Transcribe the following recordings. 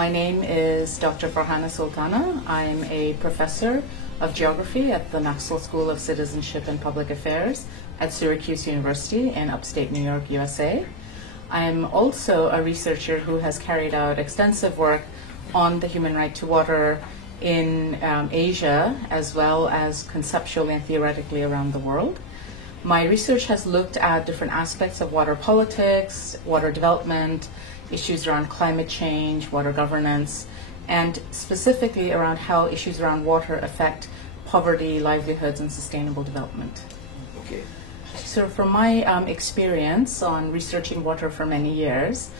My name is Dr. Farhana Sultana. I'm a professor of geography at the Maxwell School of Citizenship and Public Affairs at Syracuse University in upstate New York, USA. I'm also a researcher who has carried out extensive work on the human right to water in Asia, as well as conceptually and theoretically around the world. My research has looked at different aspects of water politics, water development, issues around climate change, water governance, and specifically around how issues around water affect poverty, livelihoods, and sustainable development. Okay. So from my experience on researching water for many years,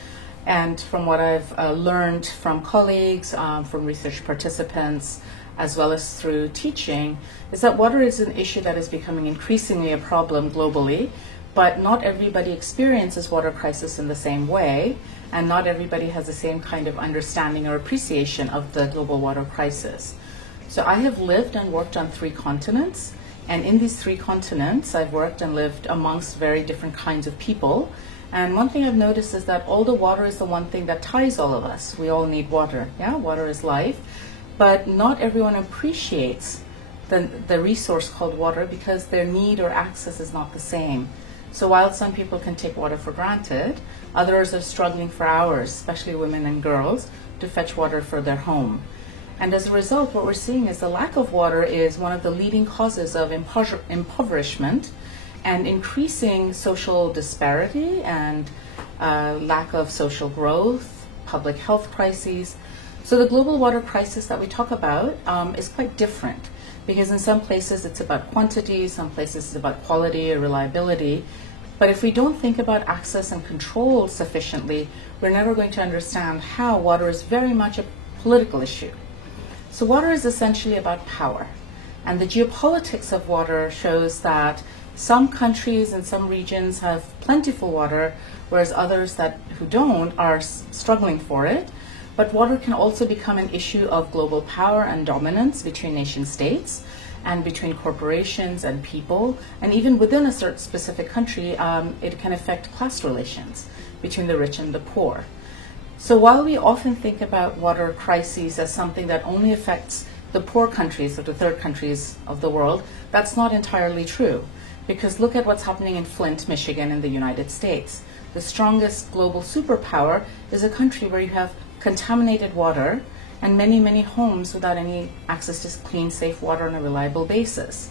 and from what I've learned from colleagues, from research participants, as well as through teaching, is that water is an issue that is becoming increasingly a problem globally, but not everybody experiences water crisis in the same way, and not everybody has the same kind of understanding or appreciation of the global water crisis. So I have lived and worked on 3 continents, and in these 3 continents, I've worked and lived amongst very different kinds of people. And one thing I've noticed is that although water is the one thing that ties all of us, we all need water. Yeah, water is life. But not everyone appreciates the resource called water because their need or access is not the same. So while some people can take water for granted, others are struggling for hours, especially women and girls, to fetch water for their home. And as a result, what we're seeing is the lack of water is one of the leading causes of impoverishment and increasing social disparity and lack of social growth, public health crises. So the global water crisis that we talk about is quite different, because in some places it's about quantity, some places it's about quality or reliability. But if we don't think about access and control sufficiently, we're never going to understand how water is very much a political issue. So water is essentially about power. And the geopolitics of water shows that some countries and some regions have plentiful water, whereas others who don't are struggling for it. But water can also become an issue of global power and dominance between nation states and between corporations and people. And even within a certain specific country, it can affect class relations between the rich and the poor. So while we often think about water crises as something that only affects the poor countries or the third countries of the world, that's not entirely true. Because look at what's happening in Flint, Michigan in the United States. The strongest global superpower is a country where you have contaminated water and many, many homes without any access to clean, safe water on a reliable basis.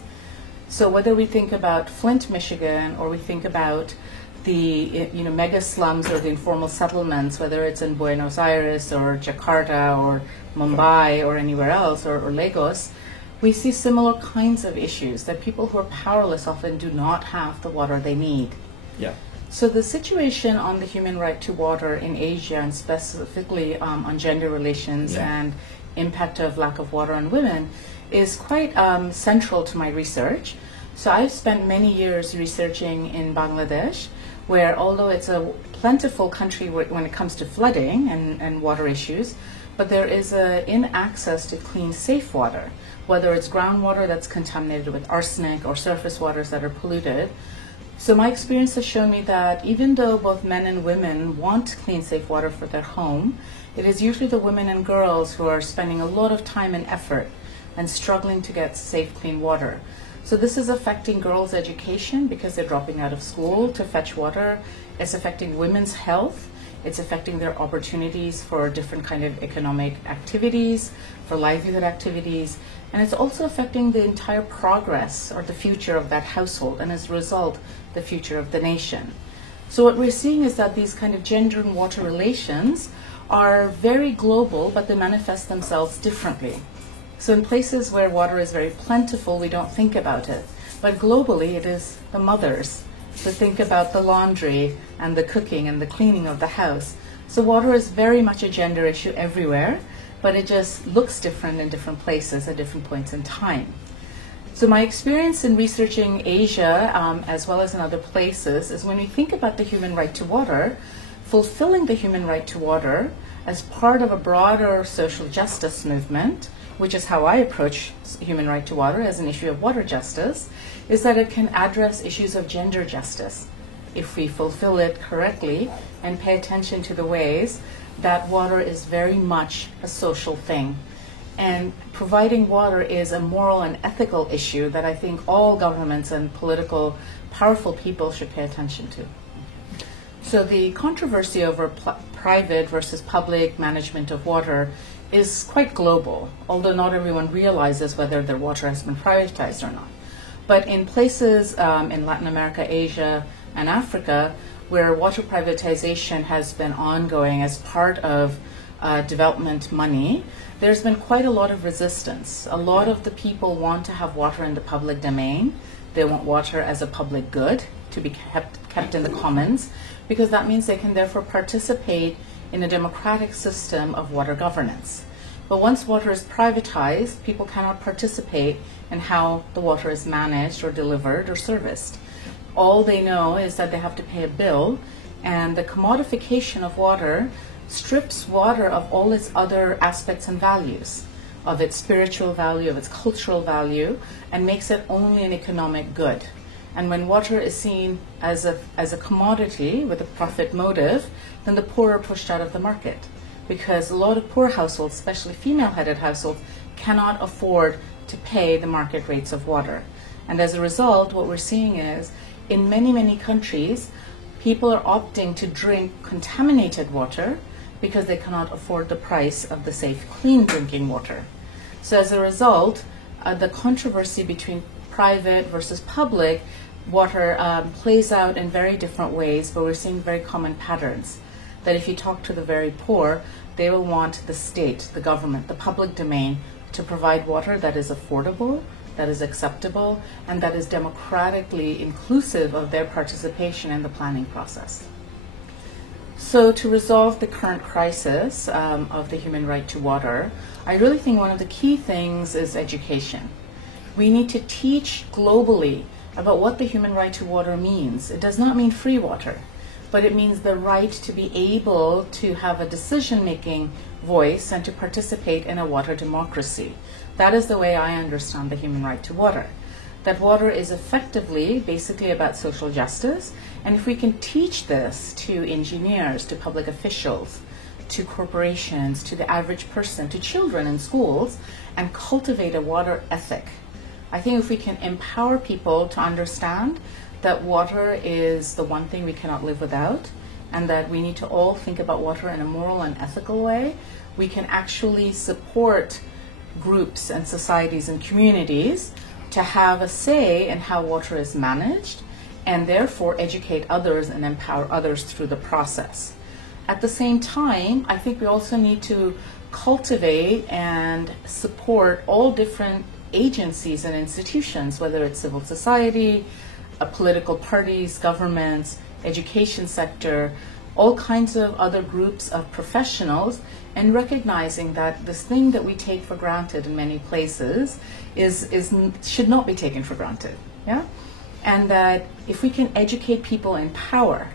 So whether we think about Flint, Michigan, or we think about the mega slums or the informal settlements, whether it's in Buenos Aires or Jakarta or Mumbai or anywhere else, or Lagos, we see similar kinds of issues, that people who are powerless often do not have the water they need. Yeah. So the situation on the human right to water in Asia, and specifically on gender relations and impact of lack of water on women, is quite central to my research. So I've spent many years researching in Bangladesh, where although it's a plentiful country when it comes to flooding and water issues, but there is inaccess to clean, safe water, whether it's groundwater that's contaminated with arsenic or surface waters that are polluted. So my experience has shown me that even though both men and women want clean, safe water for their home, it is usually the women and girls who are spending a lot of time and effort and struggling to get safe, clean water. So this is affecting girls' education because they're dropping out of school to fetch water. It's affecting women's health. It's affecting their opportunities for different kind of economic activities, for livelihood activities, and it's also affecting the entire progress or the future of that household, and as a result, the future of the nation. So what we're seeing is that these kind of gender and water relations are very global, but they manifest themselves differently. So in places where water is very plentiful, we don't think about it. But globally, it is the mothers to think about the laundry and the cooking and the cleaning of the house. So water is very much a gender issue everywhere, but it just looks different in different places at different points in time. So my experience in researching Asia, as well as in other places, is when we think about the human right to water, fulfilling the human right to water as part of a broader social justice movement, which is how I approach human right to water as an issue of water justice, is that it can address issues of gender justice if we fulfill it correctly and pay attention to the ways that water is very much a social thing. And providing water is a moral and ethical issue that I think all governments and political powerful people should pay attention to. So the controversy over private versus public management of water is quite global, although not everyone realizes whether their water has been privatized or not. But in places in Latin America, Asia, and Africa, where water privatization has been ongoing as part of development money, there's been quite a lot of resistance. A lot of the people want to have water in the public domain. They want water as a public good to be kept in the commons, because that means they can therefore participate in a democratic system of water governance. But once water is privatized, people cannot participate in how the water is managed or delivered or serviced. All they know is that they have to pay a bill, and the commodification of water strips water of all its other aspects and values, of its spiritual value, of its cultural value, and makes it only an economic good. And when water is seen as a commodity with a profit motive, then the poor are pushed out of the market, because a lot of poor households, especially female-headed households, cannot afford to pay the market rates of water. And as a result, what we're seeing is, in many, many countries, people are opting to drink contaminated water because they cannot afford the price of the safe, clean drinking water. So as a result, the controversy between private versus public water plays out in very different ways, but we're seeing very common patterns. That if you talk to the very poor, they will want the state, the government, the public domain to provide water that is affordable, that is acceptable, and that is democratically inclusive of their participation in the planning process. So to resolve the current crisis of the human right to water, I really think one of the key things is education. We need to teach globally about what the human right to water means. It does not mean free water, but it means the right to be able to have a decision-making voice and to participate in a water democracy. That is the way I understand the human right to water. That water is effectively, basically about social justice, and if we can teach this to engineers, to public officials, to corporations, to the average person, to children in schools, and cultivate a water ethic, I think if we can empower people to understand that water is the one thing we cannot live without, and that we need to all think about water in a moral and ethical way, we can actually support groups and societies and communities to have a say in how water is managed, and therefore educate others and empower others through the process. At the same time, I think we also need to cultivate and support all different agencies and institutions, whether it's civil society, political parties, governments, education sector, all kinds of other groups of professionals, and recognizing that this thing that we take for granted in many places should not be taken for granted. Yeah? And that if we can educate people in power,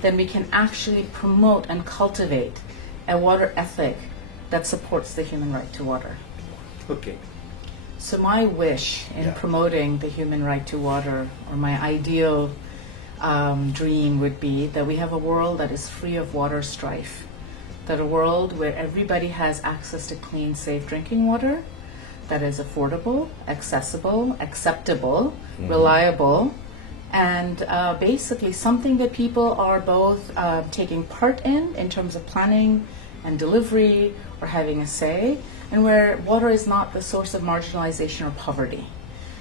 then we can actually promote and cultivate a water ethic that supports the human right to water. Okay. So my wish in promoting the human right to water, or my ideal dream, would be that we have a world that is free of water strife, that a world where everybody has access to clean, safe drinking water that is affordable, accessible, acceptable, reliable, and basically something that people are both taking part in terms of planning and delivery or having a say, and where water is not the source of marginalization or poverty.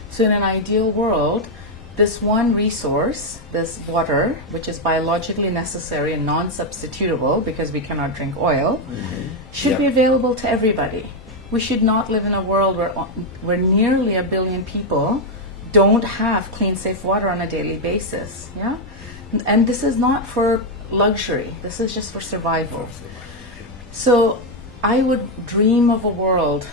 So in an ideal world, this one resource, this water, which is biologically necessary and non-substitutable because we cannot drink oil, should be available to everybody. We should not live in a world where nearly 1 billion people don't have clean, safe water on a daily basis. Yeah, and this is not for luxury. This is just for survival. So I would dream of a world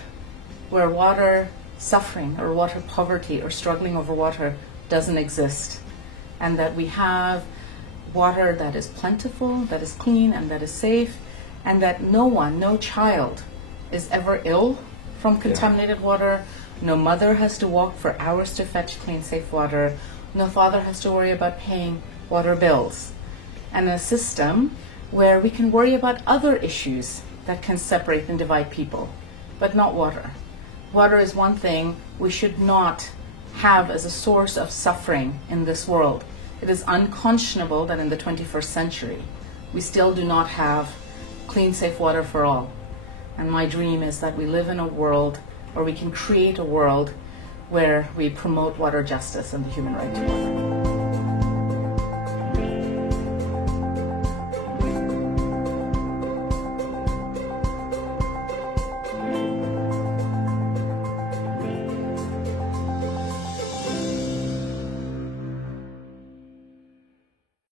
where water suffering or water poverty or struggling over water doesn't exist, and that we have water that is plentiful, that is clean, and that is safe, and that no child is ever ill from contaminated water. No mother has to walk for hours to fetch clean, safe water. No father has to worry about paying water bills. And a system where we can worry about other issues that can separate and divide people, but not water. Water is one thing we should not have as a source of suffering in this world. It is unconscionable that in the 21st century, we still do not have clean, safe water for all. And my dream is that we live in a world, or we can create a world, where we promote water justice and the human right to water.